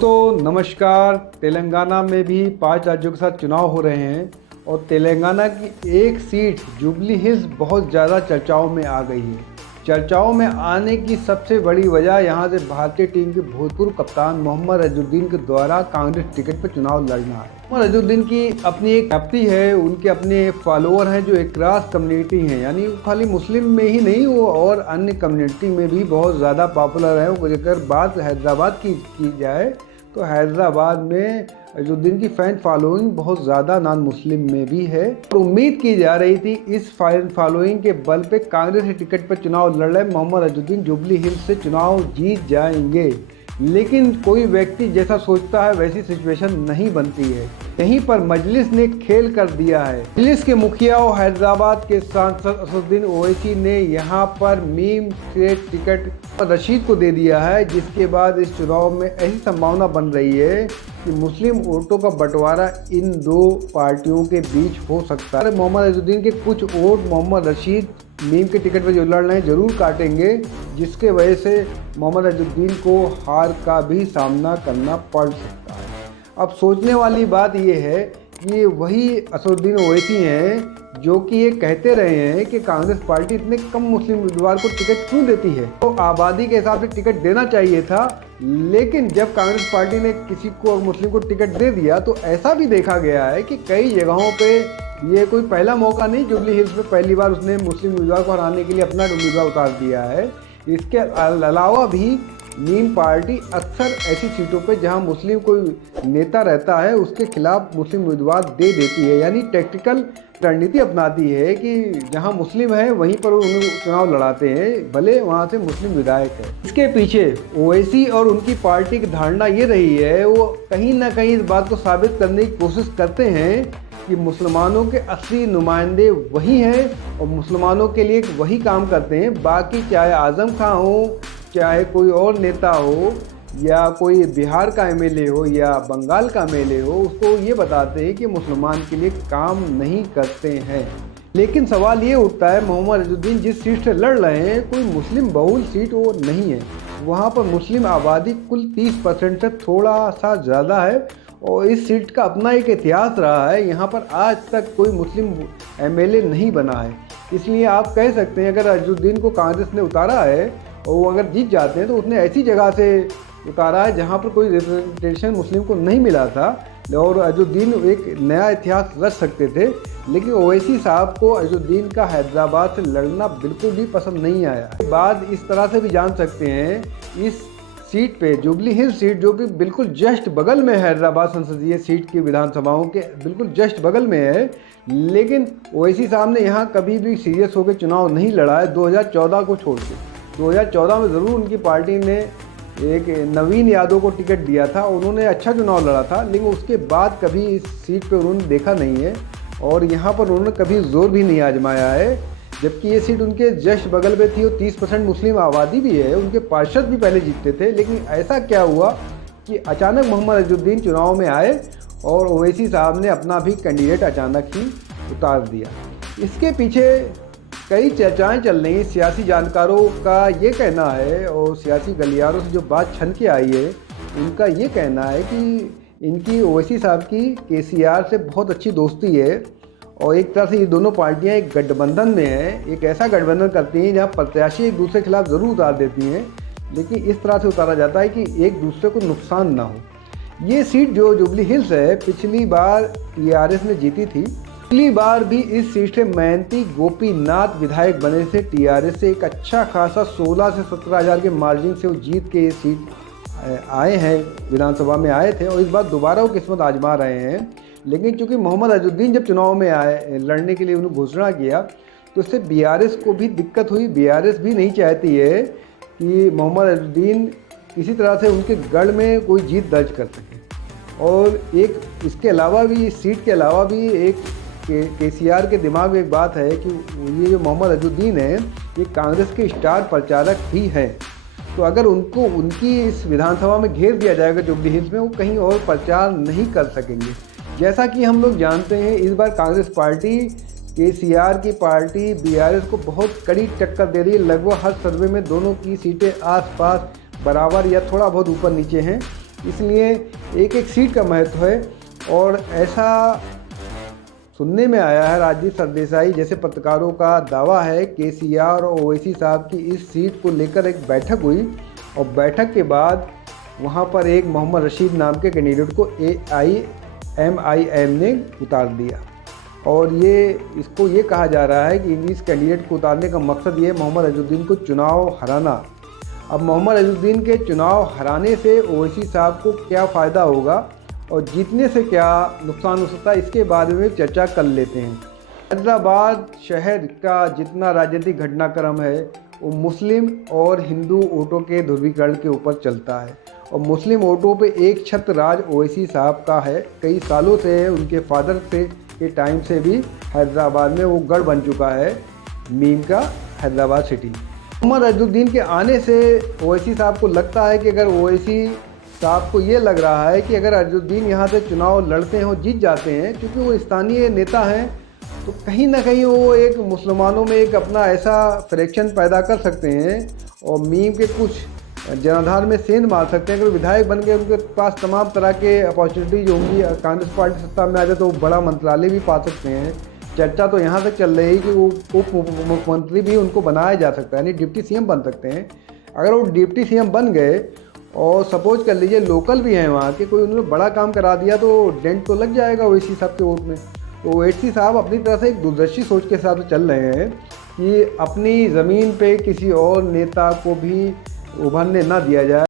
तो नमस्कार। तेलंगाना में भी 5 राज्यों के साथ चुनाव हो रहे हैं और तेलंगाना की एक सीट जुबली हिल्स बहुत ज़्यादा चर्चाओं में आ गई है। चर्चाओं में आने की सबसे बड़ी वजह यहाँ से भारतीय टीम के भूतपूर्व कप्तान मोहम्मद अजहरुद्दीन के द्वारा कांग्रेस टिकट पर चुनाव लड़ना है। मोहम्मद अजहरुद्दीन की अपनी एक ख्याति है, उनके अपने फॉलोअर हैं जो एक क्रॉस कम्युनिटी हैं, यानी खाली मुस्लिम में ही नहीं वो और अन्य कम्युनिटी में भी बहुत ज़्यादा पॉपुलर है। अगर बात हैदराबाद की जाए तो हैदराबाद में अजहरुद्दीन की फ़ैन फॉलोइंग बहुत ज़्यादा नॉन मुस्लिम में भी है। तो उम्मीद की जा रही थी इस फ़ैन फॉलोइंग के बल पे कांग्रेस के टिकट पर चुनाव लड़ रहे मोहम्मद अजहरुद्दीन जुबली हिल्स से चुनाव जीत जाएंगे, लेकिन कोई व्यक्ति जैसा सोचता है वैसी सिचुएशन नहीं बनती है। यहीं पर मजलिस ने खेल कर दिया है। मजलिस के मुखिया और हैदराबाद के सांसद असदुद्दीन ओवैसी ने यहां पर मीम से टिकट रशीद को दे दिया है, जिसके बाद इस चुनाव में ऐसी संभावना बन रही है कि मुस्लिम वोटों का बंटवारा इन दो पार्टियों के बीच हो सकता है। मोहम्मद अजहरुद्दीन के कुछ वोट मोहम्मद रशीद मीम के टिकट पर जो लड़ रहे हैं जरूर काटेंगे, जिसके वजह से मोहम्मद अजहरुद्दीन को हार का भी सामना करना पड़ सकता है। अब सोचने वाली बात यह है कि वही असदुद्दीन ओवैसी हैं जो कि ये कहते रहे हैं कि कांग्रेस पार्टी इतने कम मुस्लिम उम्मीदवार को टिकट क्यों देती है, तो आबादी के हिसाब से टिकट देना चाहिए था। लेकिन जब कांग्रेस पार्टी ने किसी को मुस्लिम को टिकट दे दिया तो ऐसा भी देखा गया है कि कई जगहों पे ये कोई पहला मौका नहीं, जुबली हिल्स में पहली बार उसने मुस्लिम उम्मीदवार को हराने के लिए अपना उम्मीदवार उतार दिया है। इसके अलावा भी मीम पार्टी अक्सर ऐसी सीटों पे जहां मुस्लिम कोई नेता रहता है उसके खिलाफ मुस्लिम उम्मीदवार दे देती है, यानी टैक्टिकल रणनीति अपनाती है कि जहां मुस्लिम है वहीं पर उन्हें चुनाव लड़ाते हैं, भले वहां से मुस्लिम विधायक है। इसके पीछे ओवैसी और उनकी पार्टी की धारणा ये रही है, वो कहीं ना कहीं इस बात को साबित करने की कोशिश करते हैं कि मुसलमानों के असली नुमाइंदे वही हैं और मुसलमानों के लिए वही काम करते हैं। बाकी चाहे आज़म खां हो, चाहे कोई और नेता हो, या कोई बिहार का एमएलए हो या बंगाल का एमएलए हो, उसको ये बताते हैं कि मुसलमान के लिए काम नहीं करते हैं। लेकिन सवाल ये उठता है, मोहम्मद अजहरुद्दीन जिस सीट से लड़ रहे हैं कोई मुस्लिम बहुल सीट वो नहीं है। वहाँ पर मुस्लिम आबादी कुल 30% से थोड़ा सा ज़्यादा है और इस सीट का अपना एक इतिहास रहा है। यहाँ पर आज तक कोई मुस्लिम एमएलए नहीं बना है। इसलिए आप कह सकते हैं अगर अजहरुद्दीन को कांग्रेस ने उतारा है और वो अगर जीत जाते हैं तो उसने ऐसी जगह से उतारा है जहाँ पर कोई रिप्रेजेंटेशन मुस्लिम को नहीं मिला था और अजहरुद्दीन एक नया इतिहास रच सकते थे। लेकिन ओवैसी साहब को अजहरुद्दीन का हैदराबाद से लड़ना बिल्कुल भी पसंद नहीं आया। बात इस तरह से भी जान सकते हैं, इस सीट पे जुबली हिल्स सीट जो कि बिल्कुल जस्ट बगल में हैदराबाद संसदीय सीट की विधानसभाओं के बिल्कुल जस्ट बगल में है, लेकिन ओवैसी साहब ने यहाँ कभी भी सीरियस होकर चुनाव नहीं लड़ा है 2014 को छोड़ के। 2014 में ज़रूर उनकी पार्टी ने एक नवीन यादव को टिकट दिया था, उन्होंने अच्छा चुनाव लड़ा था, लेकिन उसके बाद कभी इस सीट पे उन्होंने देखा नहीं है और यहाँ पर उन्होंने कभी जोर भी नहीं आजमाया है। जबकि ये सीट उनके जस्ट बगल में थी और 30% मुस्लिम आबादी भी है, उनके पार्षद भी पहले जीतते थे। लेकिन ऐसा क्या हुआ कि अचानक मोहम्मद अजहरुद्दीन चुनाव में आए और ओवैसी साहब ने अपना भी कैंडिडेट अचानक ही उतार दिया। इसके पीछे कई चर्चाएं चल रही हैं। सियासी जानकारों का ये कहना है और सियासी गलियारों से जो बात छन के आई है उनका ये कहना है कि इनकी ओवैसी साहब की केसीआर से बहुत अच्छी दोस्ती है और एक तरह से ये दोनों पार्टियां एक गठबंधन में हैं। एक ऐसा गठबंधन करती हैं जहां प्रत्याशी एक दूसरे के खिलाफ ज़रूर उतार देती हैं, लेकिन इस तरह से उतारा जाता है कि एक दूसरे को नुकसान ना हो। ये सीट जो जुबली हिल्स है पिछली बार टीआरएस ने जीती थी। पिछली बार भी इस सीट से महंती गोपीनाथ विधायक बने से टीआरएस से एक अच्छा खासा 16 से 17 हज़ार के मार्जिन से वो जीत के ये सीट आए हैं, विधानसभा में आए थे और इस बार दोबारा वो किस्मत आजमा रहे हैं। लेकिन चूंकि मोहम्मद अजहरुद्दीन जब चुनाव में आए लड़ने के लिए उन्होंने घोषणा किया तो इससे बीआरएस को भी दिक्कत हुई। बीआरएस भी नहीं चाहती है कि मोहम्मद अजहरुद्दीन किसी तरह से उनके गढ़ में कोई जीत दर्ज कर सके। और एक इसके अलावा भी, इस सीट के अलावा भी एक केसीआर के दिमाग में एक बात है कि ये जो मोहम्मद अजहरुद्दीन है ये कांग्रेस के स्टार प्रचारक भी हैं। तो अगर उनको उनकी इस विधानसभा में घेर दिया जाएगा जुबली हिल्स में, वो कहीं और प्रचार नहीं कर सकेंगे। जैसा कि हम लोग जानते हैं इस बार कांग्रेस पार्टी केसीआर की पार्टी बीआरएस को बहुत कड़ी टक्कर दे रही है। लगभग हर सर्वे में दोनों की सीटें आसपास बराबर या थोड़ा बहुत ऊपर नीचे हैं। इसलिए एक एक सीट का महत्व है। और ऐसा सुनने में आया है, राजदीप सरदेसाई जैसे पत्रकारों का दावा है, केसीआर और ओवैसी साहब की इस सीट को लेकर एक बैठक हुई और बैठक के बाद वहां पर एक मोहम्मद रशीद नाम के कैंडिडेट को AIMIM ने उतार दिया। और इसको ये कहा जा रहा है कि इस कैंडिडेट को उतारने का मकसद ये मोहम्मद अजहरुद्दीन को चुनाव हराना। अब मोहम्मद अजहरुद्दीन के चुनाव हराने से ओवैसी साहब को क्या फ़ायदा होगा और जीतने से क्या नुकसान हो सकता है, इसके बारे में चर्चा कर लेते हैं। हैदराबाद शहर का जितना राजनीतिक घटनाक्रम है वो मुस्लिम और हिंदू वोटों के ध्रुवीकरण के ऊपर चलता है। और मुस्लिम वोटों पे एक छत्र राज ओवैसी साहब का है, कई सालों से है, उनके फादर से के टाइम से भी हैदराबाद में वो गढ़ बन चुका है मीम का, हैदराबाद सिटी। मोहम्मद अजहरुद्दीन के आने से ओवैसी साहब को लगता है कि अगर ओवैसी साहब को ये लग रहा है कि अगर अजहरुद्दीन यहाँ से चुनाव लड़ते हैं और जीत जाते हैं, क्योंकि वो स्थानीय नेता हैं, तो कहीं ना कहीं वो एक मुसलमानों में एक अपना ऐसा फ्रैक्शन पैदा कर सकते हैं और मीम के कुछ जनाधार में सेंध मार सकते हैं। अगर विधायक बन गए, उनके पास तमाम तरह के अपॉर्चुनिटीज होंगी, कांग्रेस पार्टी सत्ता में आ जाए तो वो बड़ा मंत्रालय भी पा सकते हैं। चर्चा तो यहाँ तक चल रही है कि वो उप मुख्यमंत्री भी उनको बनाया जा सकता है, यानी डिप्टी CM बन सकते हैं। अगर वो डिप्टी CM बन गए और सपोज कर लीजिए लोकल भी हैं वहाँ के, कोई उन्होंने बड़ा काम करा दिया तो डेंट तो लग जाएगा ओवैसी साहब के वोट में। तो ओवैसी साहब अपनी तरह से एक दूरदर्शी सोच के साथ चल रहे हैं कि अपनी ज़मीन पे किसी और नेता को भी उभरने ना दिया जाए।